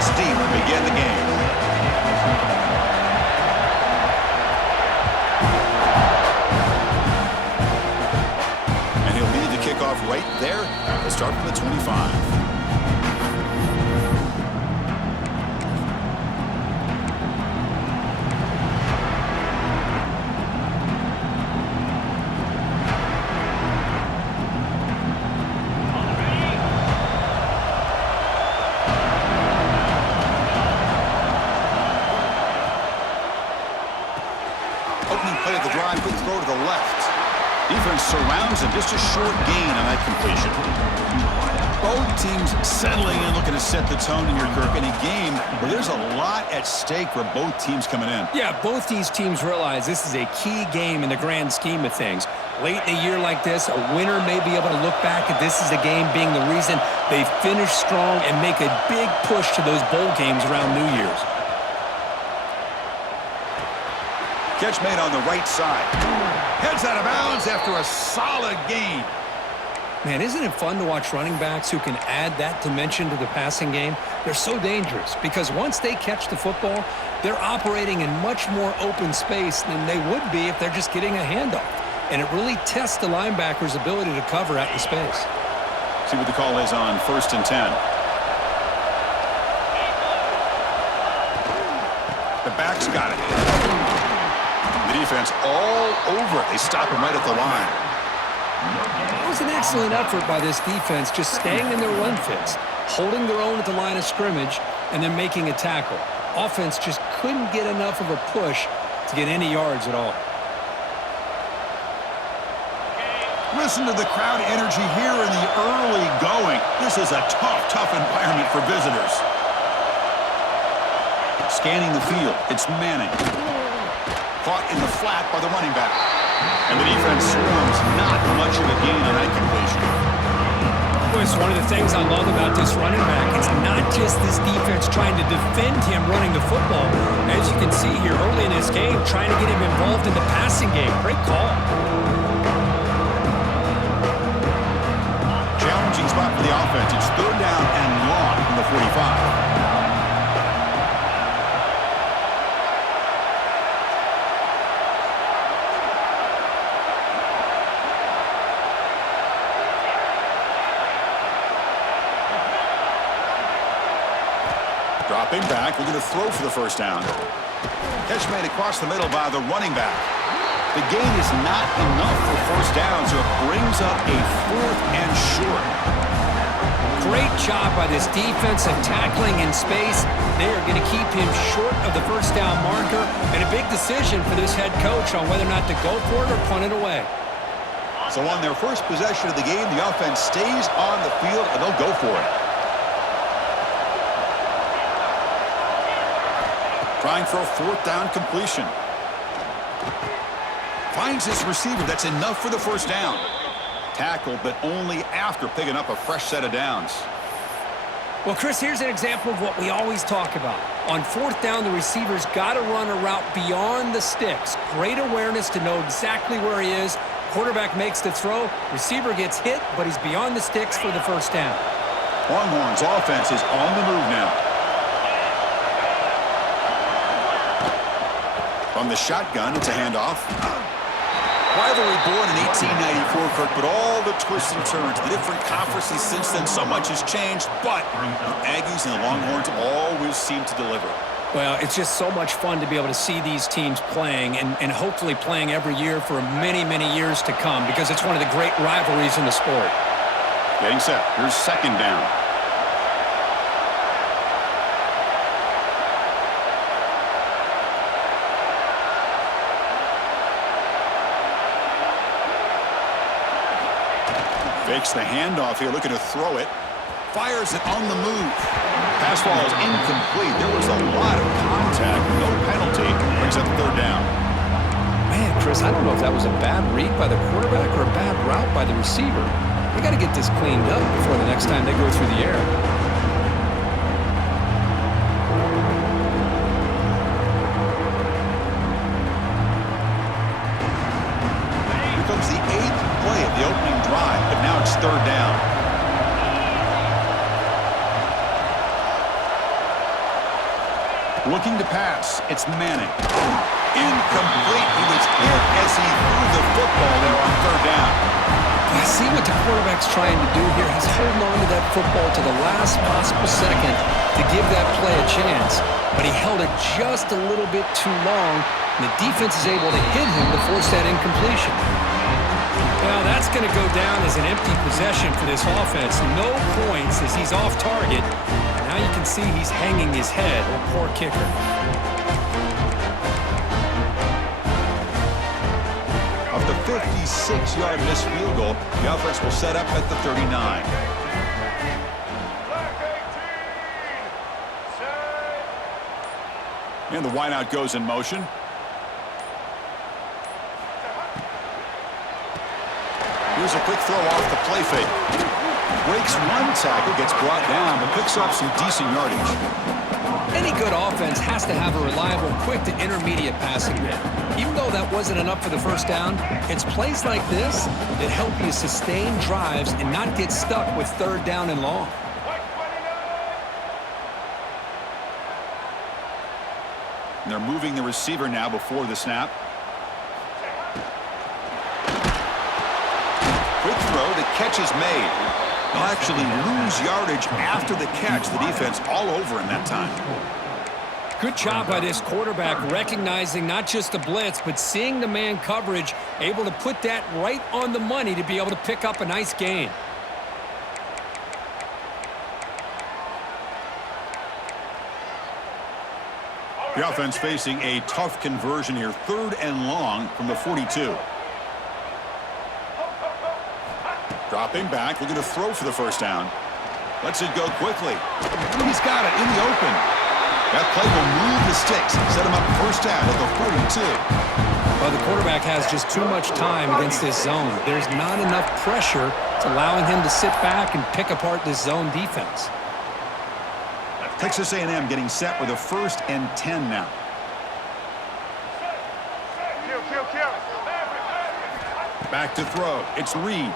this deep to begin the game. And he'll lead the kickoff right there to start from the 25. Play of the drive, good throw to the left. Defense surrounds him, just a short gain on that completion. Both teams settling in, looking to set the tone here, Kirk, in a game where there's a lot at stake for both teams coming in. Yeah, both these teams realize this is a key game in the grand scheme of things. Late in a year like this, a winner may be able to look back at this as a game being the reason they finish strong and make a big push to those bowl games around New Year's. Catch made on the right side. Heads out of bounds after a solid gain. Man, isn't it fun to watch running backs who can add that dimension to the passing game? They're so dangerous because once they catch the football, they're operating in much more open space than they would be if they're just getting a handoff. And it really tests the linebacker's ability to cover out in space. See what the call is on 1st and 10. The back's got it. The defense all over it. They stop him right at the line. It was an excellent effort by this defense, just staying in their run fits, holding their own at the line of scrimmage, and then making a tackle. Offense just couldn't get enough of a push to get any yards at all. Listen to the crowd energy here in the early going. This is a tough environment for visitors. Scanning the field, it's Manning. Caught in the flat by the running back. And the defense swarms, not much of a gain on that completion. Well, it's one of the things I love about this running back. It's not just this defense trying to defend him running the football. As you can see here early in this game, trying to get him involved in the passing game. Great call. Challenging spot for the offense. It's 3rd down and long from the 45. Dropping back, we're going to throw for the 1st down. Catch made across the middle by the running back. The gain is not enough for 1st down, so it brings up a 4th and short. Great job by this defense of tackling in space. They are going to keep him short of the 1st down marker, and a big decision for this head coach on whether or not to go for it or punt it away. So on their first possession of the game, the offense stays on the field, and they'll go for it. Trying for a 4th down completion. Finds his receiver. That's enough for the 1st down. Tackle, but only after picking up a fresh set of downs. Well, Chris, here's an example of what we always talk about. On 4th down, the receiver's got to run a route beyond the sticks. Great awareness to know exactly where he is. Quarterback makes the throw. Receiver gets hit, but he's beyond the sticks for the 1st down. Longhorns offense is on the move now. From the shotgun, it's a handoff. Rivalry born in 1894, Kirk, but all the twists and turns, the different conferences since then, so much has changed, but the Aggies and the Longhorns always seem to deliver. Well, it's just so much fun to be able to see these teams playing and hopefully playing every year for many, many years to come because it's one of the great rivalries in the sport. Getting set. Here's 2nd down. Fakes the handoff here, looking to throw it. Fires it on the move. Pass ball is incomplete. There was a lot of contact. No penalty. Brings up 3rd down. Man, Chris, I don't know if that was a bad read by the quarterback or a bad route by the receiver. They got to get this cleaned up before the next time they go through the air. Here comes the 8th play of the opening drive, but now it's 3rd down. Looking to pass. It's Manning. Incomplete. He was hit as he threw the football there on third down. I see what the quarterback's trying to do here. He's holding on to that football to the last possible second to give that play a chance. But he held it just a little bit too long, and the defense is able to hit him to force that incompletion. Well, that's going to go down as an empty possession for this offense. No points as he's off target. And now you can see he's hanging his head. Oh, poor kicker. Of the 56-yard missed field goal, the offense will set up at the 39. And the wideout goes in motion. Here's a quick throw off the play fake. Breaks one tackle, gets brought down, but picks up some decent yardage. Any good offense has to have a reliable, quick to intermediate passing game. Even though that wasn't enough for the first down, it's plays like this that help you sustain drives and not get stuck with third down and long. And they're moving the receiver now before the snap. Quick throw, the catch is made. They'll actually lose yardage after the catch. The defense all over in that time. Good job by this quarterback recognizing not just the blitz, but seeing the man coverage, able to put that right on the money to be able to pick up a nice gain. The offense facing a tough conversion here, 3rd and long from the 42. Dropping back, looking to throw for the first down. Lets it go quickly. He's got it in the open. That play will move the sticks, set him up first down at the 42. Well, the quarterback has just too much time against this zone. There's not enough pressure to allowing him to sit back and pick apart this zone defense. Texas A&M getting set with a 1st and 10 now. Back to throw. It's Reed.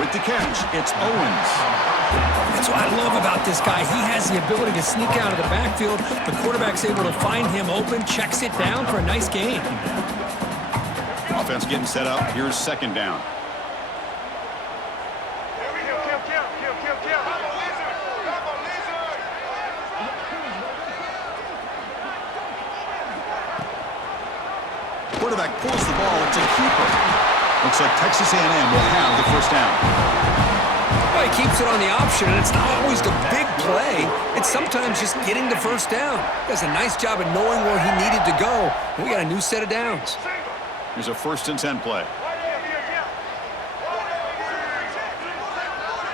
With the catch, it's Owens. That's what I love about this guy. He has the ability to sneak out of the backfield. The quarterback's able to find him open, checks it down for a nice gain. Offense getting set up. Here's 2nd down. Quarterback pulls the ball to keeper. Looks like Texas A&M will have the first down. Well, he keeps it on the option, and it's not always the big play. It's sometimes just getting the first down. Does a nice job of knowing where he needed to go. And we got a new set of downs. Here's a 1st and 10 play.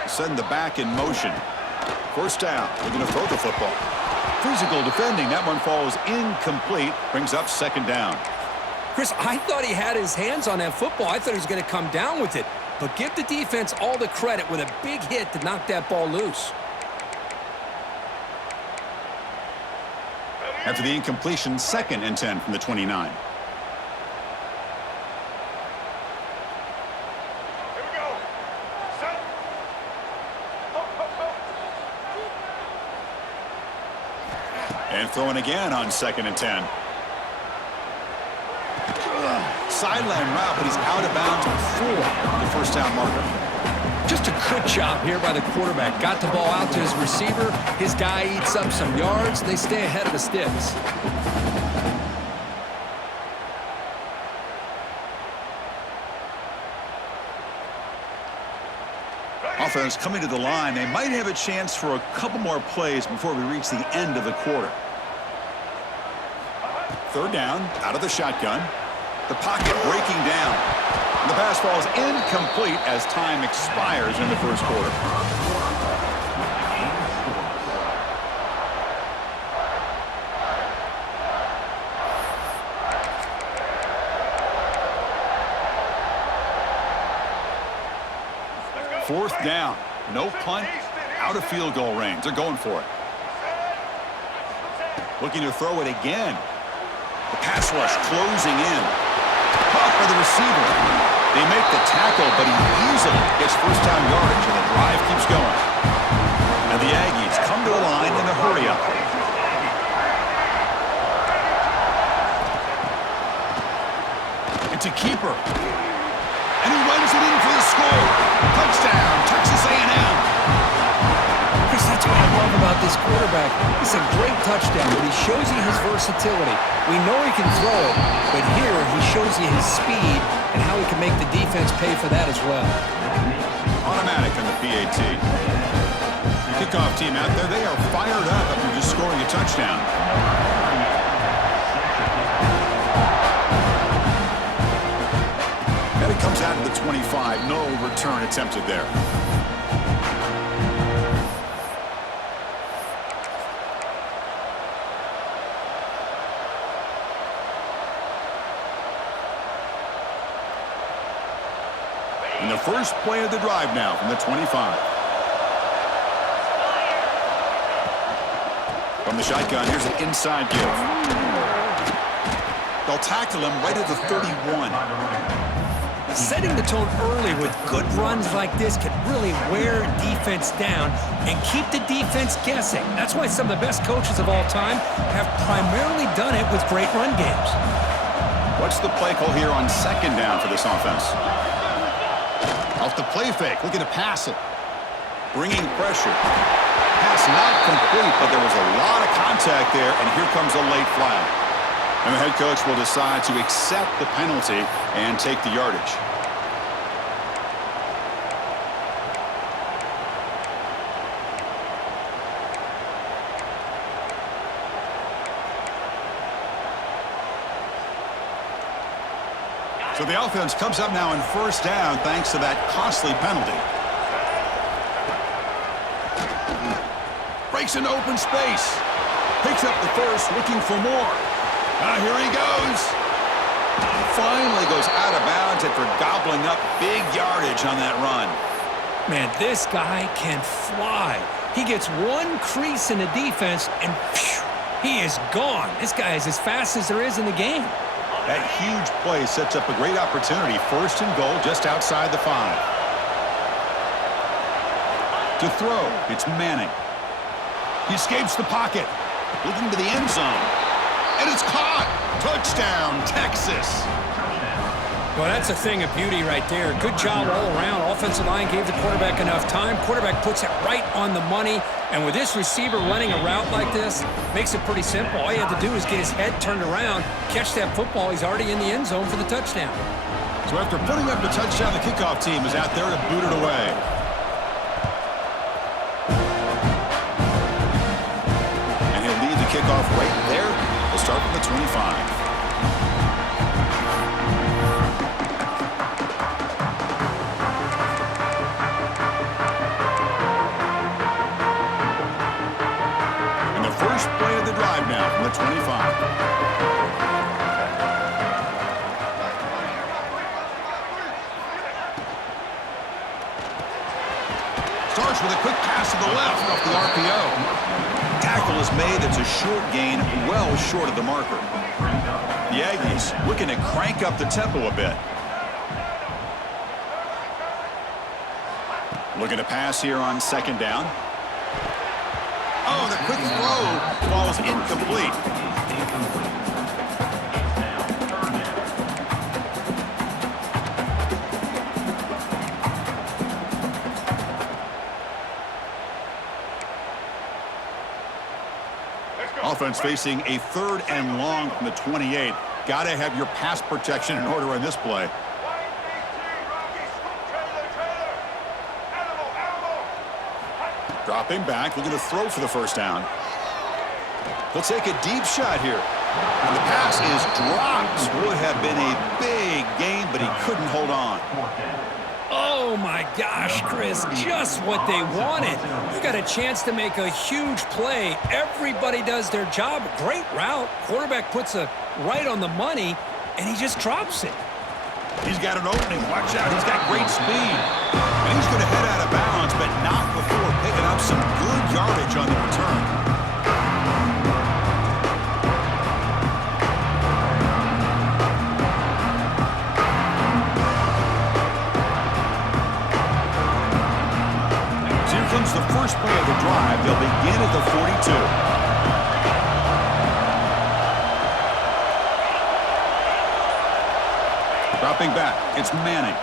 Send the back in motion. First down. They're going to throw the football. Physical defending. That one falls incomplete. Brings up 2nd down. Chris, I thought he had his hands on that football. I thought he was going to come down with it. But give the defense all the credit with a big hit to knock that ball loose. After the incompletion, 2nd and 10 from the 29. And throwing again on 2nd and 10. Sideline route, but he's out of bounds before the first down marker. Just a good job here by the quarterback. Got the ball out to his receiver. His guy eats up some yards. They stay ahead of the sticks. Offense coming to the line. They might have a chance for a couple more plays before we reach the end of the quarter. 3rd down, out of the shotgun. The pocket breaking down. And the pass falls incomplete as time expires in the first quarter. Fourth down. No punt. Out of field goal range. They're going for it. Looking to throw it again. The pass rush closing in. Caught by the receiver. They make the tackle, but he easily gets first down yardage, and the drive keeps going. And the Aggies come to the line in a hurry touchdown, but he shows you his versatility. We know he can throw it, but here he shows you his speed and how he can make the defense pay for that as well. Automatic on the PAT. Kickoff team out there, they are fired up after just scoring a touchdown. And it comes out to the 25. No return attempted there. And the first play of the drive now from the 25. From the shotgun, here's an inside give. They'll tackle him right at the 31. Setting the tone early with good runs like this can really wear defense down and keep the defense guessing. That's why some of the best coaches of all time have primarily done it with great run games. What's the play call here on second down for this offense? Off the play fake, looking to pass it. Bringing pressure. Pass not complete, but there was a lot of contact there, and here comes a late flag. And the head coach will decide to accept the penalty and take the yardage. So the offense comes up now in first down thanks to that costly penalty. Breaks into open space. Picks up the first, looking for more. Here he goes. Finally goes out of bounds after gobbling up big yardage on that run. Man, this guy can fly. He gets one crease in the defense, and phew, he is gone. This guy is as fast as there is in the game. That huge play sets up a great opportunity. First and goal just outside the 5. To throw, it's Manning. He escapes the pocket, looking to the end zone. And it's caught. Touchdown, Texas. Well, that's a thing of beauty right there. Good job all around. Offensive line gave the quarterback enough time. Quarterback puts it right on the money. And with this receiver running a route like this, makes it pretty simple. All you have to do is get his head turned around, catch that football. He's already in the end zone for the touchdown. So after putting up the touchdown, the kickoff team is out there to boot it away. And he'll lead the kickoff right there. We'll start from the 25. First play of the drive now from the 25. Starts with a quick pass to the left off the RPO. Tackle is made. That's a short gain, well short of the marker. The Aggies looking to crank up the tempo a bit. Looking to pass here on second down. Oh, the quick throw falls incomplete. Offense facing a 3rd and long from the 28. Got to have your pass protection in order on this play. Dropping back, looking to throw for the first down. He'll take a deep shot here. And the pass is dropped. Would have been a big gain, but he couldn't hold on. Oh, my gosh, Chris, just what they wanted. You got a chance to make a huge play. Everybody does their job. Great route. Quarterback puts it right on the money, and he just drops it. He's got an opening. Watch out. He's got great speed. And he's going to head out of bounds, but not before picking up some good yardage on the return. So here comes the first play of the drive. They'll begin at the 42. Dropping back, it's Manning.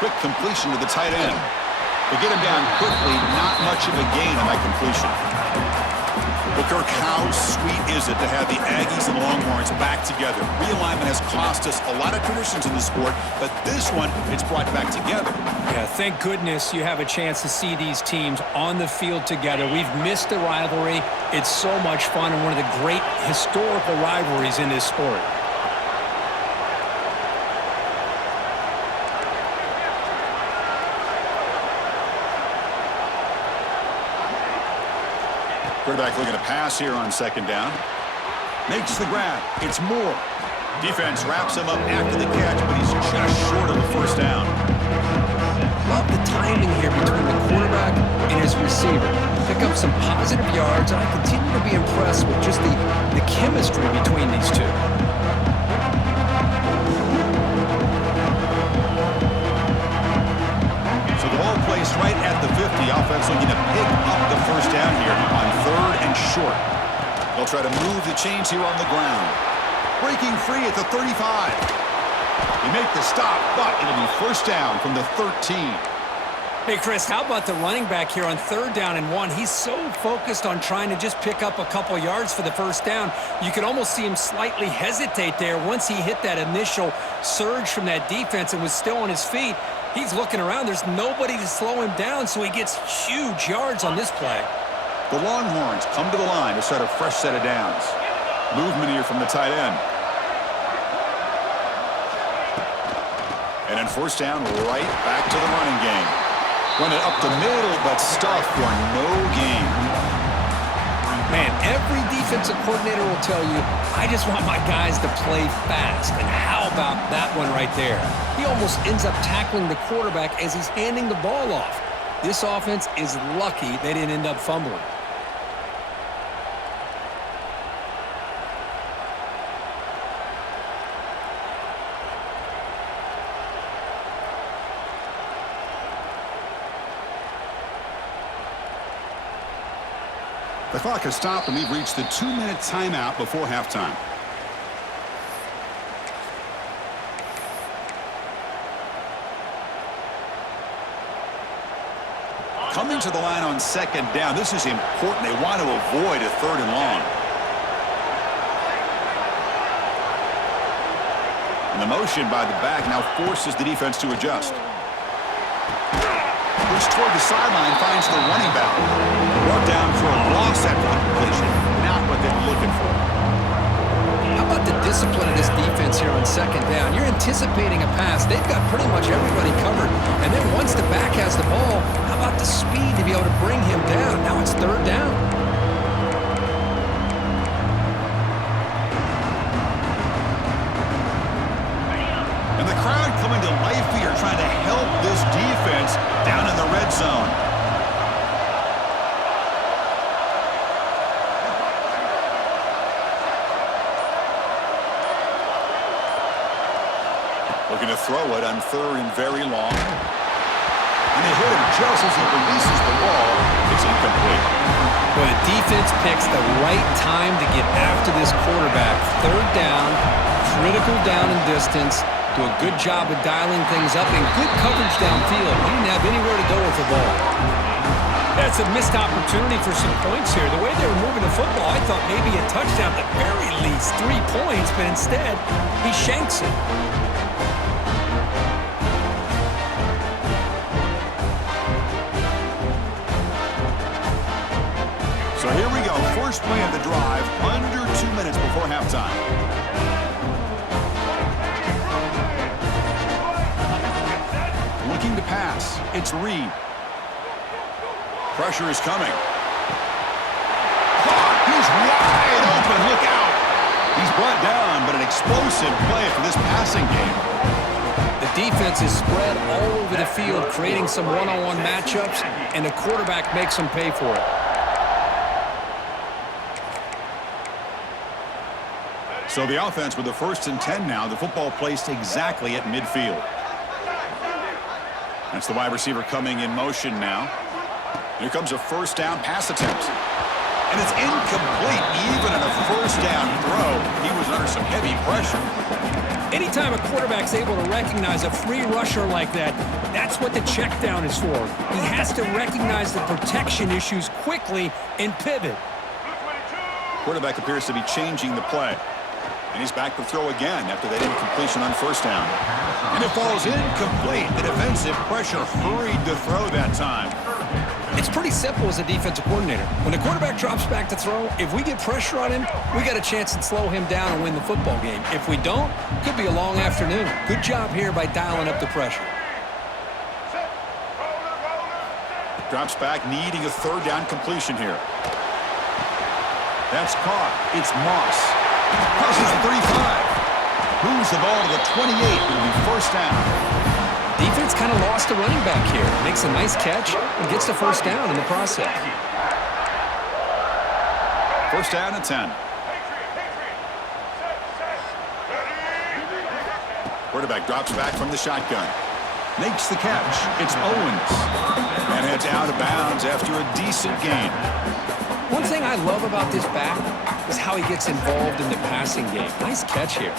Quick completion to the tight end. To get him down quickly, not much of a gain on that completion. Well, Kirk, how sweet is it to have the Aggies and Longhorns back together? Realignment has cost us a lot of traditions in the sport, but this one, it's brought back together. Yeah, thank goodness you have a chance to see these teams on the field together. We've missed the rivalry. It's so much fun and one of the great historical rivalries in this sport. Quarterback looking to pass here on second down. Makes the grab. It's Moore. Defense wraps him up after the catch, but he's just short of the first down. Love the timing here between the quarterback and his receiver. Pick up some positive yards, and I continue to be impressed with just the chemistry between these two. So the ball placed right at the 50. Offense looking to pick up the first down here on third and short. They'll try to move the chains here on the ground. Breaking free at the 35. They make the stop, but it'll be first down from the 13. Hey, Chris, how about the running back here on third down and 1? He's so focused on trying to just pick up a couple yards for the first down. You could almost see him slightly hesitate there once he hit that initial surge from that defense and was still on his feet. He's looking around. There's nobody to slow him down, so he gets huge yards on this play. The Longhorns come to the line to start a fresh set of downs. Movement here from the tight end. And then first down, right back to the running game. Run it up the middle, but stuff for no gain. Man, every defensive coordinator will tell you, I just want my guys to play fast. And how about that one right there? He almost ends up tackling the quarterback as he's handing the ball off. This offense is lucky they didn't end up fumbling. The clock has stopped, and we've reached the 2-minute timeout before halftime. Coming to the line on second down. This is important. They want to avoid a third and long. And the motion by the back now forces the defense to adjust. Push toward the sideline, finds the running back. Brought down for a loss after the completion. Not what they were looking for. How about the discipline of this defense here on second down? You're anticipating a pass. They've got pretty much everybody covered. And then once the back has the ball, how about the speed to be able to bring him down? Now it's third down. And the crowd coming to life here, trying to help this defense down in the red zone. Looking to throw it on third and very long. And they hit him just as he releases the ball. It's incomplete. But the defense picks the right time to get after this quarterback. Third down, critical down and distance. Do a good job of dialing things up and good coverage downfield. He didn't have anywhere to go with the ball. That's a missed opportunity for some points here. The way they were moving the football, I thought maybe a touchdown at the very least, 3 points, but instead, he shanks it. So here we go. First play of the drive, under 2 minutes before halftime. Looking to pass. It's Reed. Pressure is coming. Caught. He's wide open. Look out. He's brought down, but an explosive play for this passing game. The defense is spread all over the field, creating some one-on-one matchups, and the quarterback makes them pay for it. So the offense with the 1st and 10 now. The football placed exactly at midfield. That's the wide receiver coming in motion now. Here comes a first down pass attempt. And it's incomplete. Even on a first down throw, he was under some heavy pressure. Anytime a quarterback's able to recognize a free rusher like that, that's what the check down is for. He has to recognize the protection issues quickly and pivot. Quarterback appears to be changing the play. And he's back to throw again after that incompletion on first down. And it falls incomplete. The defensive pressure hurried to throw that time. It's pretty simple as a defensive coordinator. When the quarterback drops back to throw, if we get pressure on him, we got a chance to slow him down and win the football game. If we don't, it could be a long afternoon. Good job here by dialing up the pressure. Drops back, needing a third down completion here. That's caught. It's Moss. Crosses the 35. Moves the ball to the 28. It'll be first down. Defense kind of lost a running back here. Makes a nice catch and gets the first down in the process. First down and 10. Quarterback drops back from the shotgun. Makes the catch. It's Owens. And heads out of bounds after a decent gain. One thing I love about this back is how he gets involved in the passing game. Nice catch here.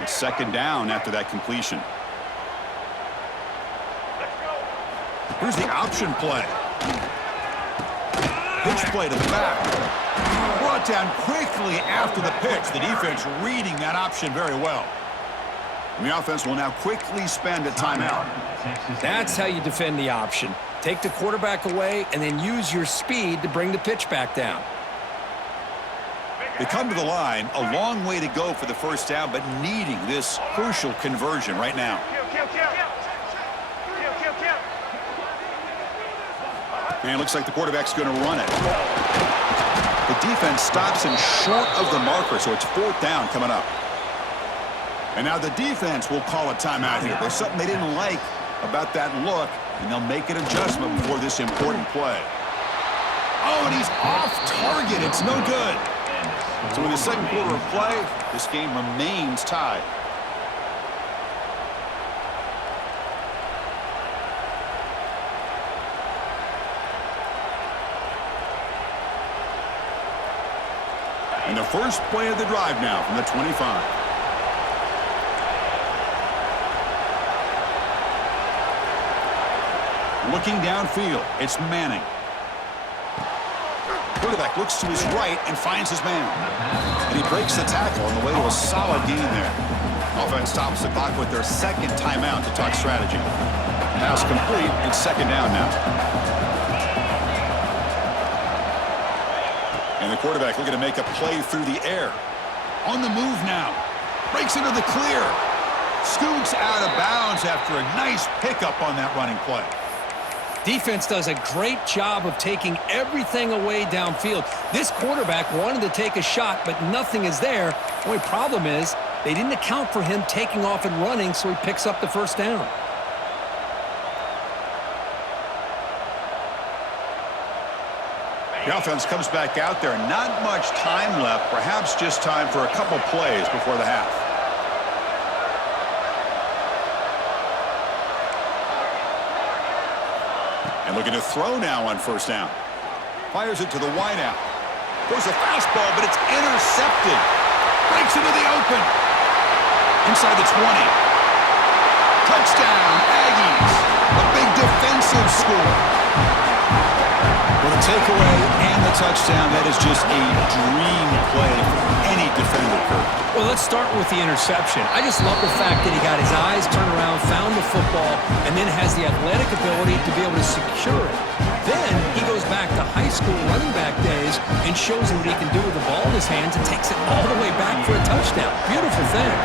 It's second down after that completion. Here's the option play. Pitch play to the back. Brought down quickly after the pitch. The defense reading that option very well. And the offense will now quickly spend a timeout. That's how you defend the option. Take the quarterback away and then use your speed to bring the pitch back down. They come to the line, a long way to go for the first down, but needing this crucial conversion right now. And it looks like the quarterback's going to run it. The defense stops him short of the marker, so it's fourth down coming up. And now the defense will call a timeout here. There's something they didn't like about that look, and they'll make an adjustment before this important play. Oh, and he's off target. It's no good. So in the second quarter of play, this game remains tied. And the first play of the drive now from the 25. Looking downfield, it's Manning. Quarterback looks to his right and finds his man. And he breaks the tackle on the way to a solid gain there. Offense stops the clock with their second timeout to talk strategy. Pass complete, and second down now. And the quarterback looking to make a play through the air. On the move now. Breaks into the clear. Scoots out of bounds after a nice pickup on that running play. Defense does a great job of taking everything away downfield. This quarterback wanted to take a shot, but nothing is there. The only problem is they didn't account for him taking off and running, so he picks up the first down. The offense comes back out there. Not much time left. Perhaps just time for a couple plays before the half. And looking to throw now on first down. Fires it to the wideout. Throws a fastball, but it's intercepted. Breaks into the open. Inside the 20. Touchdown, Aggies. A big defensive score. With a takeaway and the touchdown, that is just a dream play for any defender, Kurt. Well, let's start with the interception. I just love the fact that he got his eyes turned around, found the football, and then has the athletic ability to be able to secure it. Then he goes back to high school running back days and shows him what he can do with the ball in his hands and takes it all the way back for a touchdown. Beautiful thing.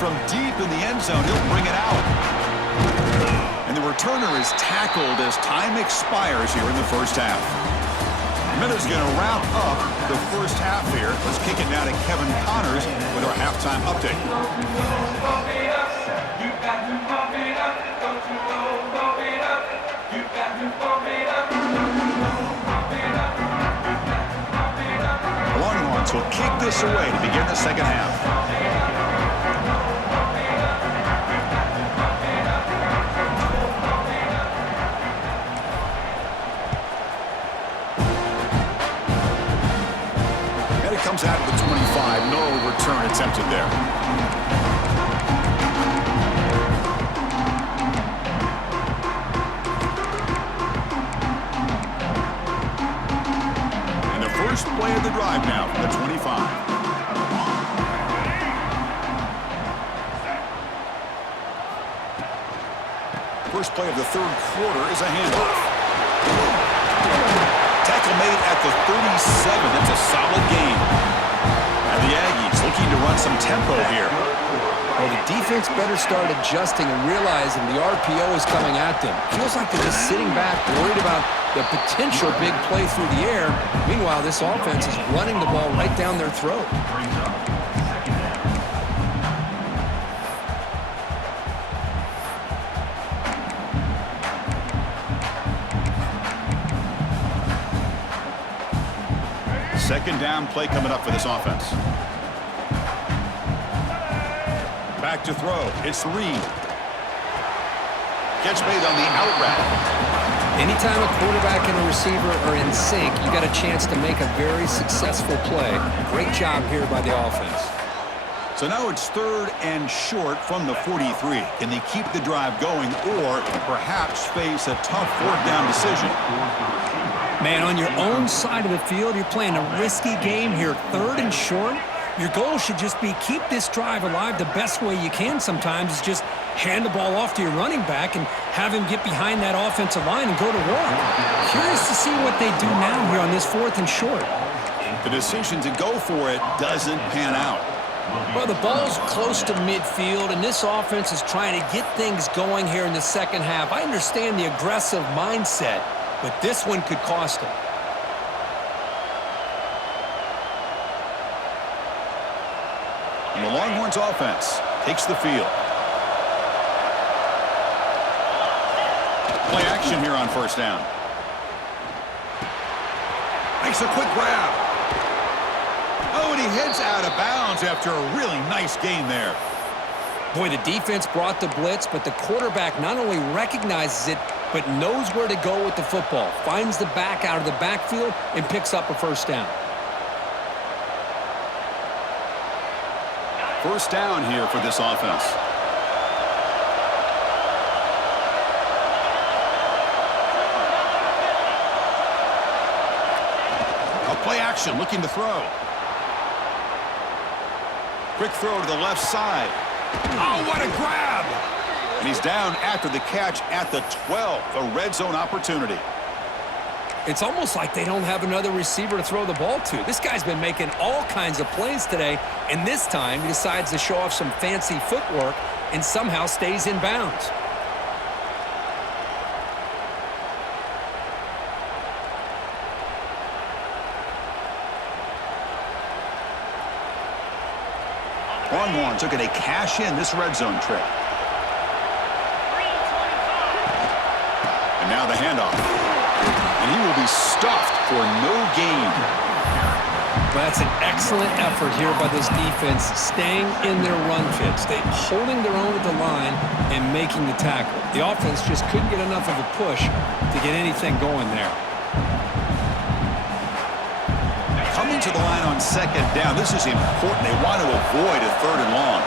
From deep in the end zone, he'll bring it out. And the returner is tackled as time expires here in the first half. Miller's going to wrap up the first half here. Let's kick it now to Kevin Connors with our halftime update. The Longhorns will kick this away to begin the second half. comes out of the 25. No return attempted there. And the first play of the drive now from the 25. First play of the third quarter is a handoff. Tackle made at the 37. That's a solid gain. And the Aggies looking to run some tempo here. Well, the defense better start adjusting and realizing the RPO is coming at them. Feels like they're just sitting back, worried about the potential big play through the air. Meanwhile, this offense is running the ball right down their throat. Second down play coming up for this offense. Back to throw. It's Reed. Catch made on the out route. Anytime a quarterback and a receiver are in sync, you got a chance to make a very successful play. Great job here by the offense. So now it's third and short from the 43. Can they keep the drive going or perhaps face a tough fourth down decision? Man, on your own side of the field, you're playing a risky game here. Third and short. Your goal should just be keep this drive alive the best way you can sometimes is just hand the ball off to your running back and have him get behind that offensive line and go to work. Curious to see what they do now here on this fourth and short. The decision to go for it doesn't pan out. Well, the ball's close to midfield, and this offense is trying to get things going here in the second half. I understand the aggressive mindset, but this one could cost them. And the Longhorns offense takes the field. Play action here on first down. Makes a quick grab. Oh, and he heads out of bounds after a really nice gain there. Boy, the defense brought the blitz, but the quarterback not only recognizes it, but knows where to go with the football. Finds the back out of the backfield and picks up a first down. First down here for this offense. A play action, looking to throw. Quick throw to the left side. Oh, what a grab! And he's down after the catch at the 12. A red zone opportunity. It's almost like they don't have another receiver to throw the ball to. This guy's been making all kinds of plays today, and this time he decides to show off some fancy footwork and somehow stays in bounds. Longhorns looking to cash in this red zone trip. And now the handoff. And he will be stuffed for no gain. But that's an excellent effort here by this defense, staying in their run fits. They're holding their own at the line and making the tackle. The offense just couldn't get enough of a push to get anything going there. Coming to the line on second down. This is important. They want to avoid a third and long.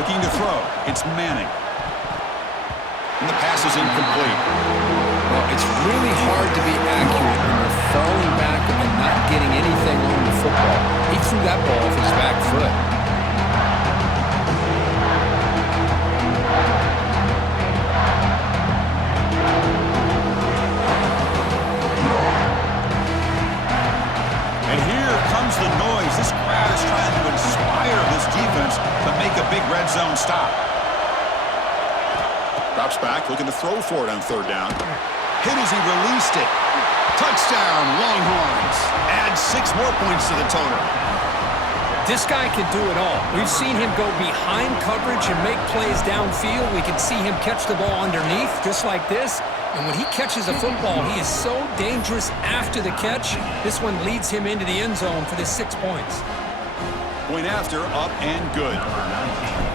Looking to throw. It's Manning. And the pass is incomplete. Well, it's really hard to be accurate when you're falling back and not getting anything on the football. He threw that ball off his back foot. And here comes the noise. This crowd is trying to inspire this defense to make a big red zone stop. Drops back, looking to throw for it on third down. Hit as he released it. Touchdown, Longhorns. Add 6 more points to the total. This guy can do it all. We've seen him go behind coverage and make plays downfield. We can see him catch the ball underneath, just like this. And when he catches a football, he is so dangerous after the catch. This one leads him into the end zone for the 6 points. Point after, up and good.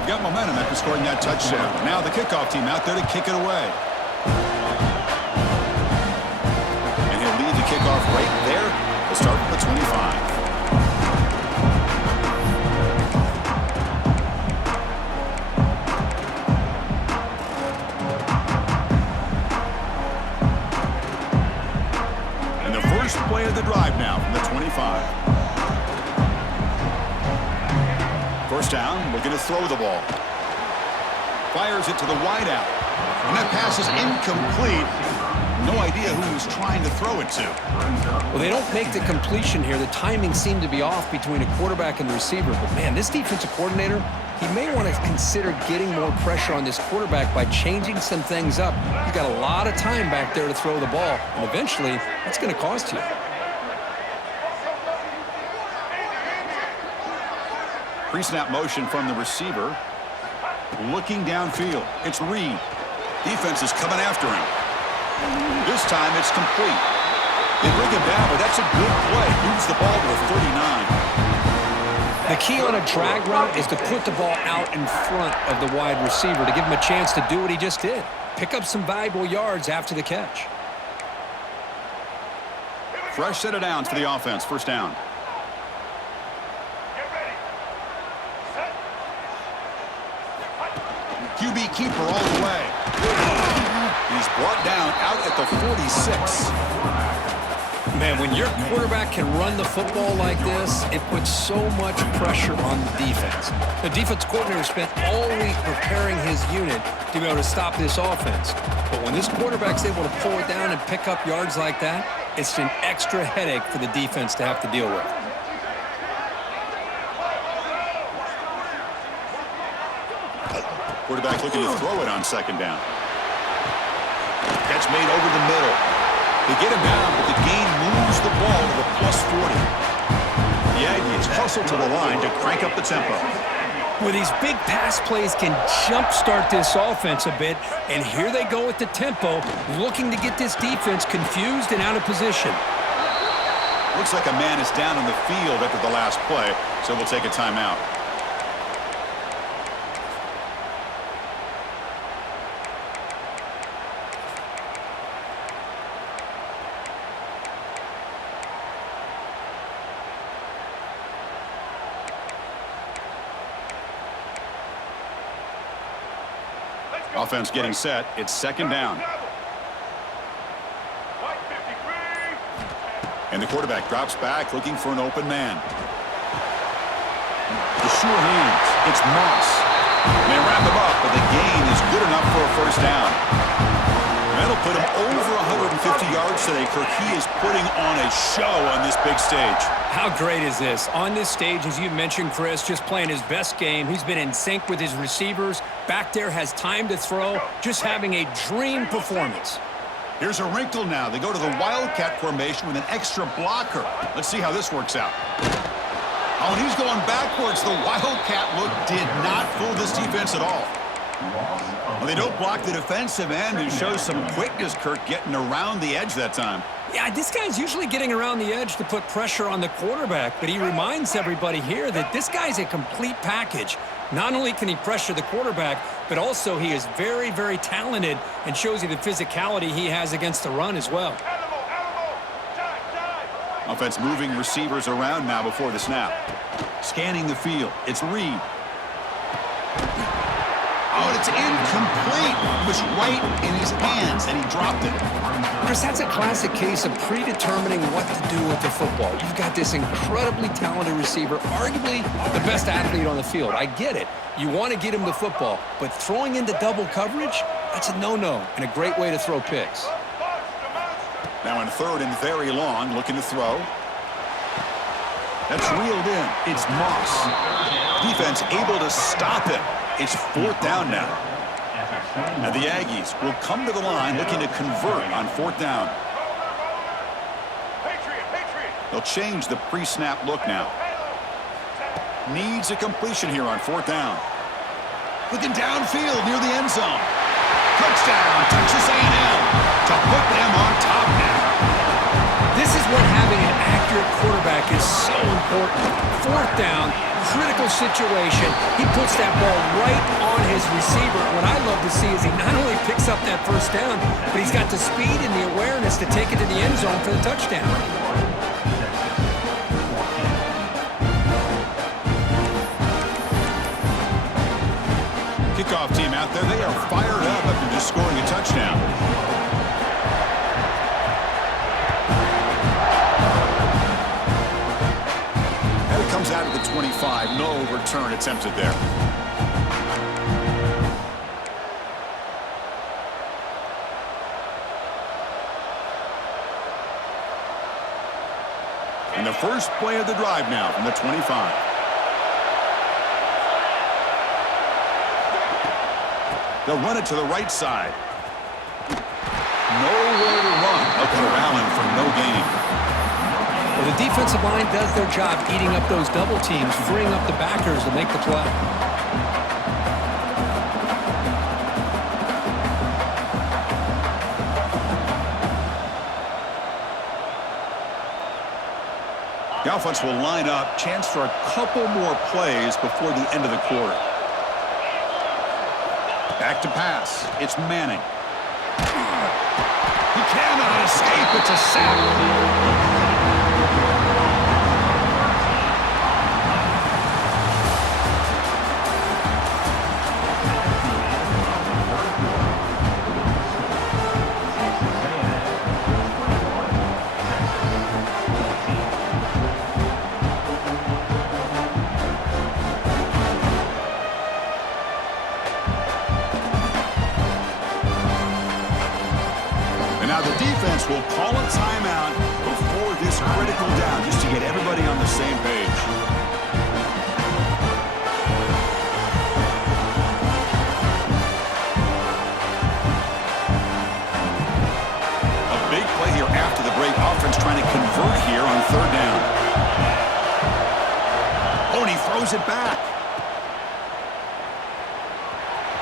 Got momentum after scoring that touchdown. Now the kickoff team out there to kick it away. And he'll lead the kickoff right there to start from the 25. First play of the drive now from the 25. First down, looking to throw the ball. Fires it to the wideout. And that pass is incomplete. No idea who he's trying to throw it to. Well, they don't make the completion here. The timing seemed to be off between a quarterback and the receiver. But, man, this defensive coordinator, he may want to consider getting more pressure on this quarterback by changing some things up. You've got a lot of time back there to throw the ball. And eventually, that's going to cost you. Pre-snap motion from the receiver. Looking downfield. It's Reed. Defense is coming after him. This time it's complete. They bring him down, but that's a good play. Moves the ball to the 39. The key on a drag route is to put the ball out in front of the wide receiver to give him a chance to do what he just did. Pick up some valuable yards after the catch. Fresh set of downs for the offense. First down. QB keeper all the way. He's brought down out at the 46. Man, when your quarterback can run the football like this, it puts so much pressure on the defense. The defense coordinator spent all week preparing his unit to be able to stop this offense. But when this quarterback's able to pull it down and pick up yards like that, it's an extra headache for the defense to have to deal with. Quarterback looking to throw it on second down. Catch made over the middle. They get him down, but the gain moves the ball to the +40. The Aggies hustle to the line to crank up the tempo. Well, these big pass plays can jumpstart this offense a bit, and here they go with the tempo, looking to get this defense confused and out of position. Looks like a man is down on the field after the last play, so we'll take a timeout. Offense getting set. It's second down. And the quarterback drops back looking for an open man. The sure hands. It's Moss. They wrap him up, but the gain is good enough for a first down. That'll put him over 150 yards today. Kirk, he is putting on a show on this big stage. How great is this? On this stage, as you mentioned, Chris, just playing his best game. He's been in sync with his receivers. Back there, has time to throw. Just having a dream performance. Here's a wrinkle now. They go to the Wildcat formation with an extra blocker. Let's see how this works out. Oh, and he's going backwards. The Wildcat look did not fool this defense at all. Well, they don't block the defensive end and show some quickness, Kirk, getting around the edge that time. Yeah, this guy's usually getting around the edge to put pressure on the quarterback, but he reminds everybody here that this guy's a complete package. Not only can he pressure the quarterback, but also he is very, very talented and shows you the physicality he has against the run as well. Offense moving receivers around now before the snap. Scanning the field. It's Reed. Oh, and it's incomplete. It was right in his hands, and he dropped it. Chris, that's a classic case of predetermining what to do with the football. You've got this incredibly talented receiver, arguably the best athlete on the field. I get it. You want to get him the football, but throwing into double coverage, that's a no-no and a great way to throw picks. Now in third and very long, looking to throw. That's reeled in. It's Moss. Defense able to stop him. It's fourth down now. And the Aggies will come to the line looking to convert on fourth down. They'll change the pre-snap look now. Needs a completion here on fourth down. Looking downfield near the end zone. Touchdown, Texas A&M to put them on top now. This is what having an accurate quarterback is so important. Fourth down, critical situation, he puts that ball right on his receiver. What I love to see is he not only picks up that first down, but he's got the speed and the awareness to take it to the end zone for the touchdown. Kickoff team out there, they are fired up after just scoring a touchdown. And it comes out of the 25. No return attempted there. And the first play of the drive now from the 25. They'll run it to the right side. Nowhere to run. Up corralling for no gain. Well, the defensive line does their job eating up those double teams, freeing up the backers to make the play. The offense will line up. Chance for a couple more plays before the end of the quarter. Back to pass. It's Manning. He cannot escape. It's a sack. Will call a timeout before this critical down just to get everybody on the same page. A big play here after the break. Offense trying to convert here on third down. Oh, and he throws it back.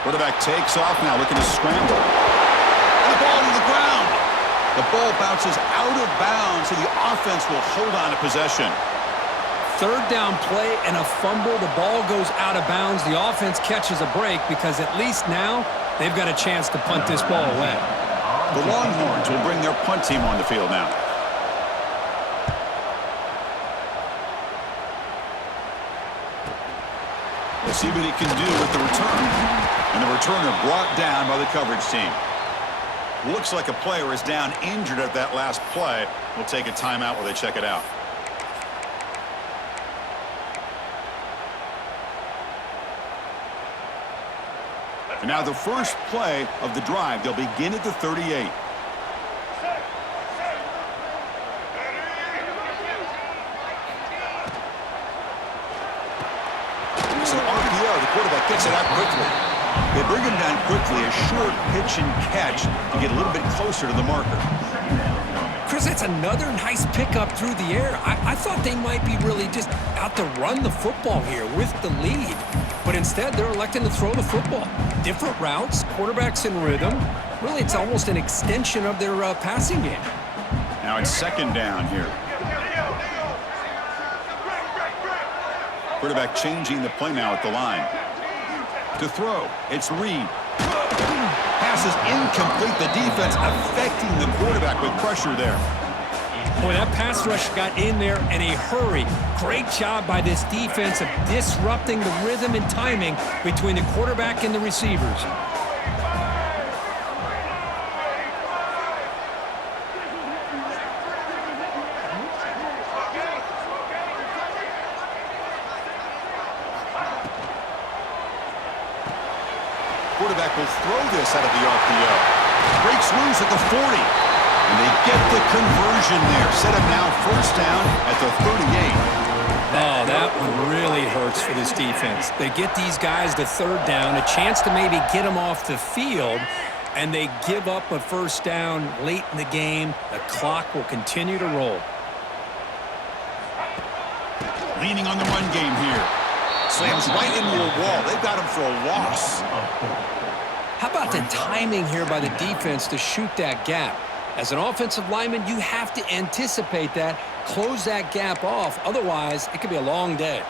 Quarterback takes off now, looking to scramble. And the ball to the ground. The ball bounces out of bounds, so the offense will hold on to possession. Third down play and a fumble. The ball goes out of bounds. The offense catches a break because at least now they've got a chance to punt this ball away. The Longhorns will bring their punt team on the field now. We'll see what he can do with the return. And the returner brought down by the coverage team. Looks like a player is down injured at that last play. We'll take a timeout while they check it out. And now the first play of the drive. They'll begin at the 38. It's an RPO. The quarterback gets it out quickly. They bring him down quickly, a short pitch and catch to get a little bit closer to the marker. Chris, that's another nice pickup through the air. I thought they might be really just out to run the football here with the lead. But instead, they're electing to throw the football. Different routes, quarterbacks in rhythm. Really, it's almost an extension of their passing game. Now it's second down here. Quarterback changing the play now at the line. To throw, it's Reed. Pass is incomplete. The defense affecting the quarterback with pressure there. Boy, that pass rush got in there in a hurry. Great job by this defense of disrupting the rhythm and timing between the quarterback and the receivers. Quarterback will throw this out of the RPO. Breaks loose at the 40. And they get the conversion there. Set up now first down at the 38. Oh, that one really hurts for this defense. They get these guys to third down, a chance to maybe get them off the field, and they give up a first down late in the game. The clock will continue to roll. Leaning on the run game here. Slams right into a wall. They've got him for a loss. How about the timing here by the defense to shoot that gap? As an offensive lineman, you have to anticipate that, close that gap off. Otherwise, it could be a long day.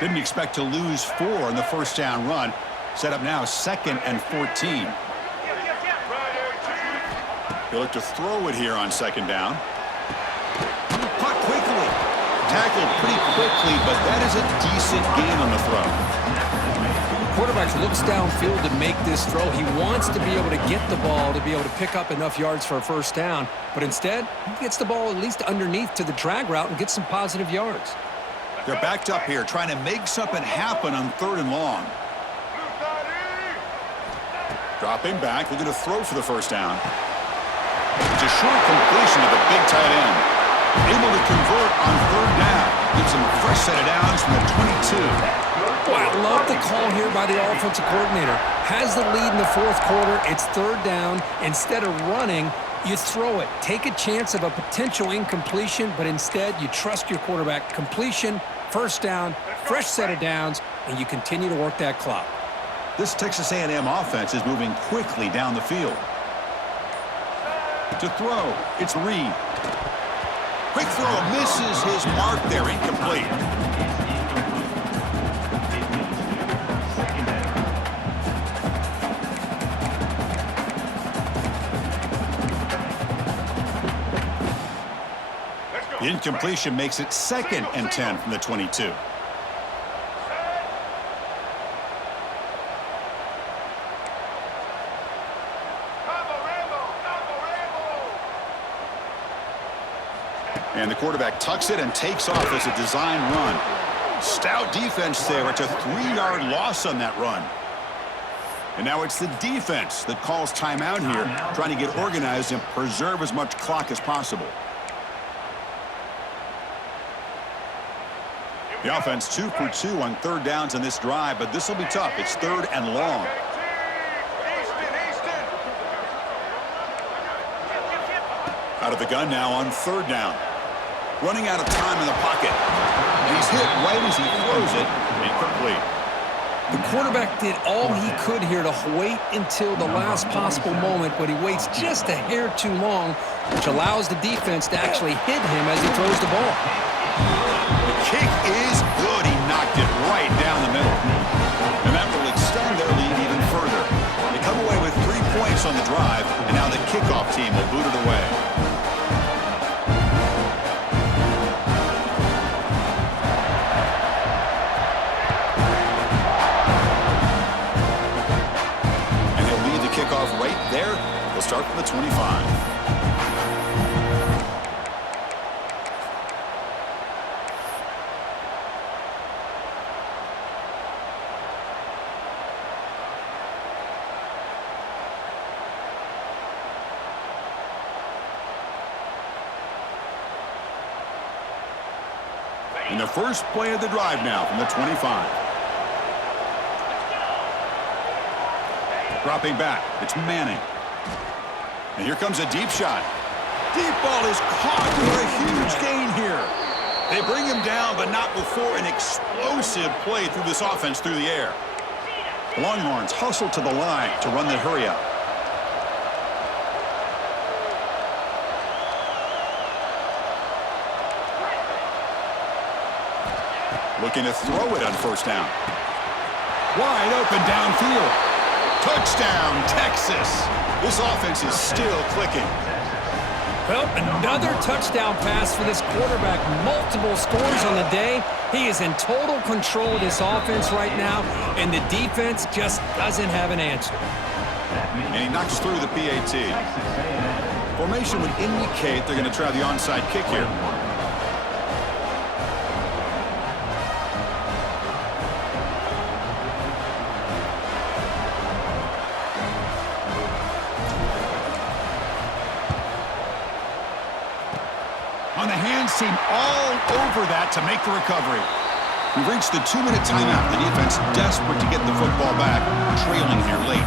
Didn't expect to lose 4 in the first down run. Set up now 2nd and 14. He'll look to throw it here on 2nd down. Caught quickly. Tackled pretty quickly, but that is a decent gain on the throw. Quarterback looks downfield to make this throw. He wants to be able to get the ball to be able to pick up enough yards for a first down, but instead, he gets the ball at least underneath to the drag route and gets some positive yards. They're backed up here, trying to make something happen on 3rd and long. Dropping back, looking to throw for the first down. It's a short completion to the big tight end. Able to convert on 3rd down. Gives him a fresh set of downs from the 22. Boy, I love the call here by the offensive coordinator. Has the lead in the 4th quarter. It's 3rd down. Instead of running, you throw it. Take a chance of a potential incompletion, but instead you trust your quarterback. Completion, first down, fresh set of downs, and you continue to work that clock. This Texas A&M offense is moving quickly down the field. To throw, it's Reed. Quick throw, misses his mark there, incomplete. The incompletion makes it 2nd and 10 from the 22. And the quarterback tucks it and takes off as a design run. Stout defense there. It's a 3-yard loss on that run. And now it's the defense that calls timeout here, trying to get organized and preserve as much clock as possible. The offense 2 for 2 on 3rd downs in this drive, but this will be tough. It's 3rd and long. Out of the gun now on 3rd down. Running out of time in the pocket. And he's hit right as he throws it. Incomplete. The quarterback did all he could here to wait until the last possible moment, but he waits just a hair too long, which allows the defense to actually hit him as he throws the ball. The kick is good. He knocked it right down the middle. And that will extend their lead even further. They come away with 3 points on the drive, and now the kickoff team will boot it away. Right there, they'll start from the 25. In the first play of the drive now from the 25. Dropping back, it's Manning. And here comes a deep shot. Deep ball is caught for a huge gain here. They bring him down, but not before an explosive play through this offense through the air. Longhorns hustle to the line to run the hurry up. Looking to throw it on first down. Wide open downfield. Touchdown, Texas. This offense is still clicking. Well, another touchdown pass for this quarterback. Multiple scores on the day. He is in total control of this offense right now, and the defense just doesn't have an answer. And he knocks through the PAT. Formation would indicate they're going to try the onside kick here. On the hands team all over that to make the recovery. We've reached the 2-minute timeout. The defense desperate to get the football back, trailing here late.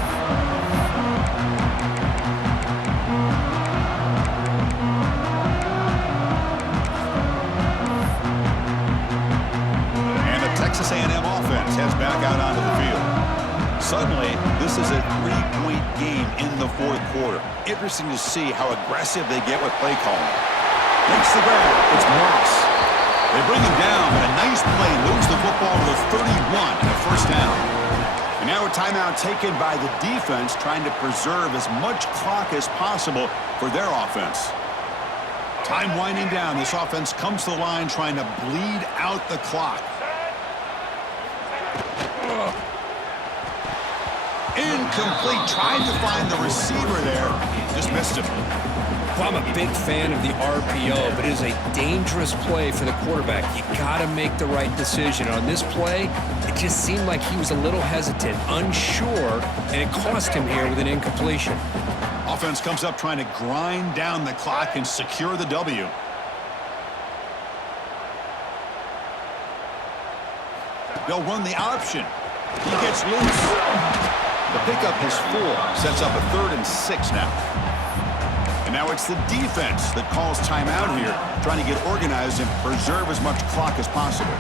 And the Texas A&M offense heads back out onto the field. Suddenly, this is a 3-point game in the 4th quarter. Interesting to see how aggressive they get with play calling. Makes the grab. It's Morris. They bring him down, but a nice play moves the football to the 31 and a first down. And now a timeout taken by the defense, trying to preserve as much clock as possible for their offense. Time winding down. This offense comes to the line trying to bleed out the clock. Incomplete. Tried to find the receiver there. Just missed him. Well, I'm a big fan of the RPO, but it is a dangerous play for the quarterback. You got to make the right decision. On this play, it just seemed like he was a little hesitant, unsure, and it cost him here with an incompletion. Offense comes up trying to grind down the clock and secure the W. They'll run the option. He gets loose. The pickup is 4. Sets up a 3rd and 6 now. And now it's the defense that calls timeout here, trying to get organized and preserve as much clock as possible.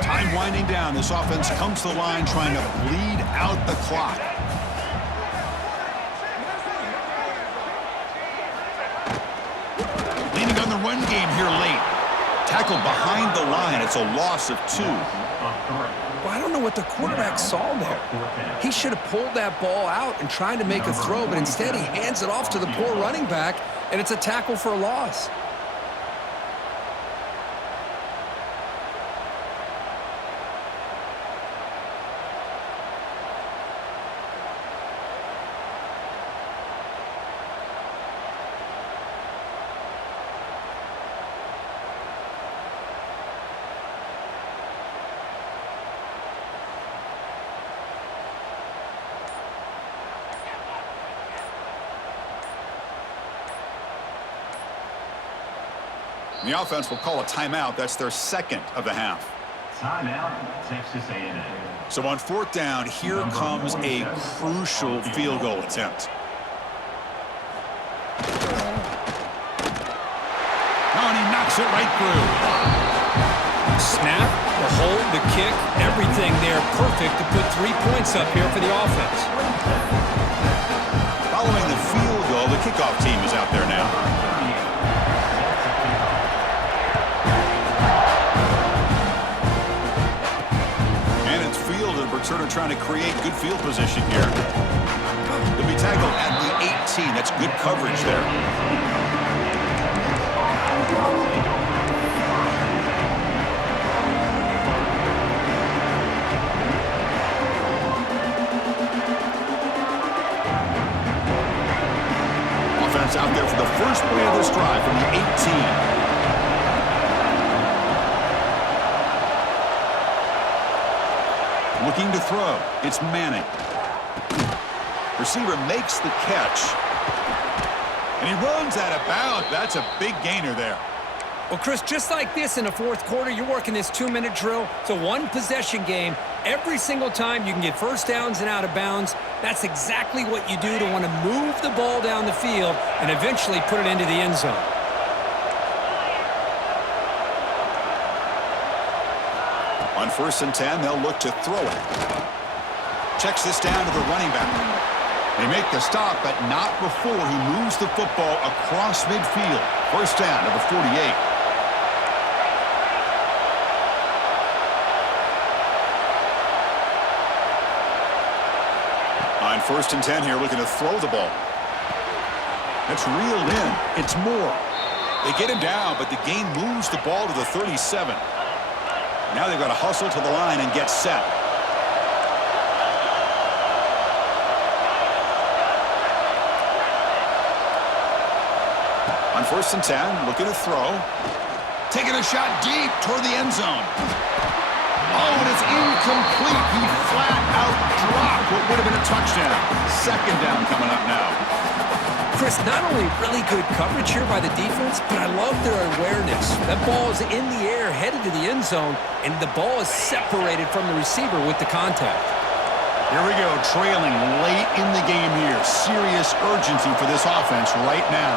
Time winding down. This offense comes to the line trying to bleed out the clock. Leaning on the run game here late. Tackled behind the line. It's a loss of 2. Well, I don't know what the quarterback saw there. He should have pulled that ball out and tried to make a throw, but instead he hands it off to the poor running back, and it's a tackle for a loss. The offense will call a timeout. That's their 2nd of the half. Timeout, Texas A&M. So on 4th down, here comes a crucial field goal attempt. Oh, and he knocks it right through. Snap, the hold, the kick, everything there perfect to put 3 points up here for the offense. Following the field goal, the kickoff team is out there now. Returner trying to create good field position here. He'll be tackled at the 18. That's good coverage there. Offense out there for the first play of this drive from the 18. Looking to throw. It's Manning. Receiver makes the catch. And he runs out of bounds. That's a big gainer there. Well, Chris, just like this in the 4th quarter, you're working this 2-minute drill. It's a one-possession game. Every single time you can get first downs and out of bounds. That's exactly what you do to want to move the ball down the field and eventually put it into the end zone. On 1st and 10, they'll look to throw it. Checks this down to the running back. They make the stop, but not before he moves the football across midfield. First down to the 48. On 1st and 10 here, looking to throw the ball. That's reeled in. It's Moore. They get him down, but the gain moves the ball to the 37. Now they've got to hustle to the line and get set. On 1st and 10, looking to throw. Taking a shot deep toward the end zone. Oh, and it's incomplete. He flat out dropped what would have been a touchdown. 2nd down coming up now. Chris, not only really good coverage here by the defense, but I love their awareness. That ball is in the air, headed to the end zone, and the ball is separated from the receiver with the contact. Here we go, trailing late in the game here. Serious urgency for this offense right now.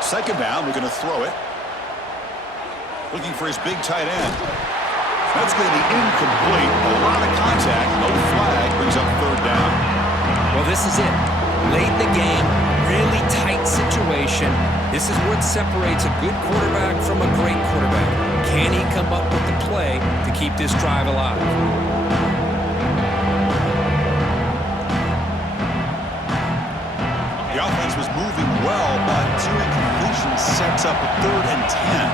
2nd down, we're going to throw it. Looking for his big tight end. That's going to be incomplete. A lot of contact, no flag, brings up 3rd down. Well, this is it. Late in the game, really tight situation. This is what separates a good quarterback from a great quarterback. Can he come up with the play to keep this drive alive? The offense was moving well, but two incompletions sets up a 3rd and 10.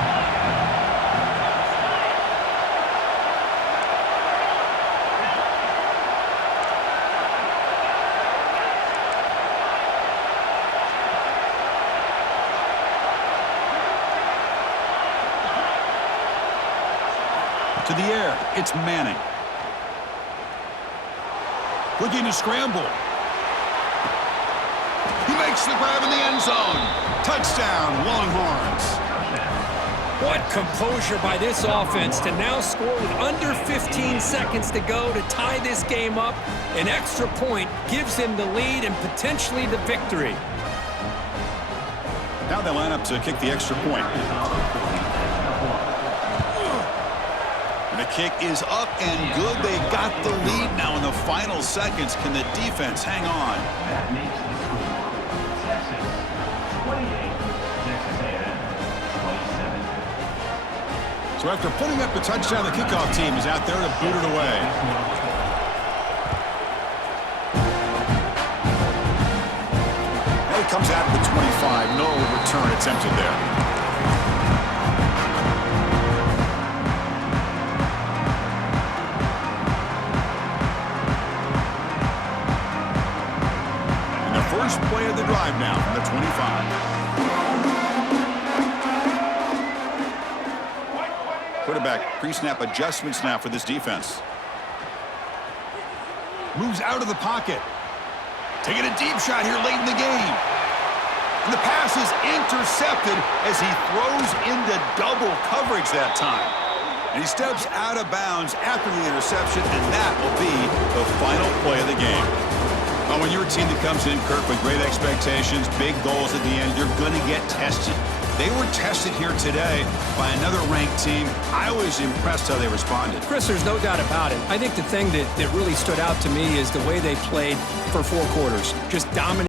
To the air, it's Manning. Looking to scramble. He makes the grab in the end zone. Touchdown, Longhorns. What composure by this offense to now score with under 15 seconds to go to tie this game up. An extra point gives him the lead and potentially the victory. Now they line up to kick the extra point. And the kick is up and good. They got the lead now in the final seconds. Can the defense hang on? That makes the score Texas 28, Texas A&M 27. So after putting up the touchdown, the kickoff team is out there to boot it away. It comes out at the 25. No return attempted there. First play of the drive now from the 25. Quarterback pre-snap adjustments now for this defense. Moves out of the pocket. Taking a deep shot here late in the game. And the pass is intercepted as he throws into double coverage that time. And he steps out of bounds after the interception, and that will be the final play of the game. Well, when you're a team that comes in, Kirk, with great expectations, big goals at the end, you're going to get tested. They were tested here today by another ranked team. I was impressed how they responded. Chris, there's no doubt about it. I think the thing that really stood out to me is the way they played for 4 quarters. Just dominating.